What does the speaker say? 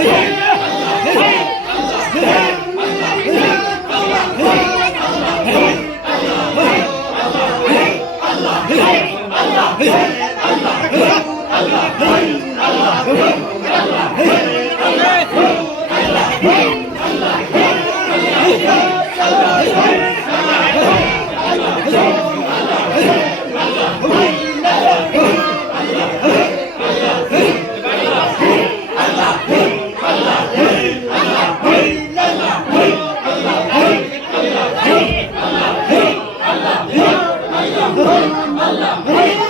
Amen. আল্লাহ। আল্লাহ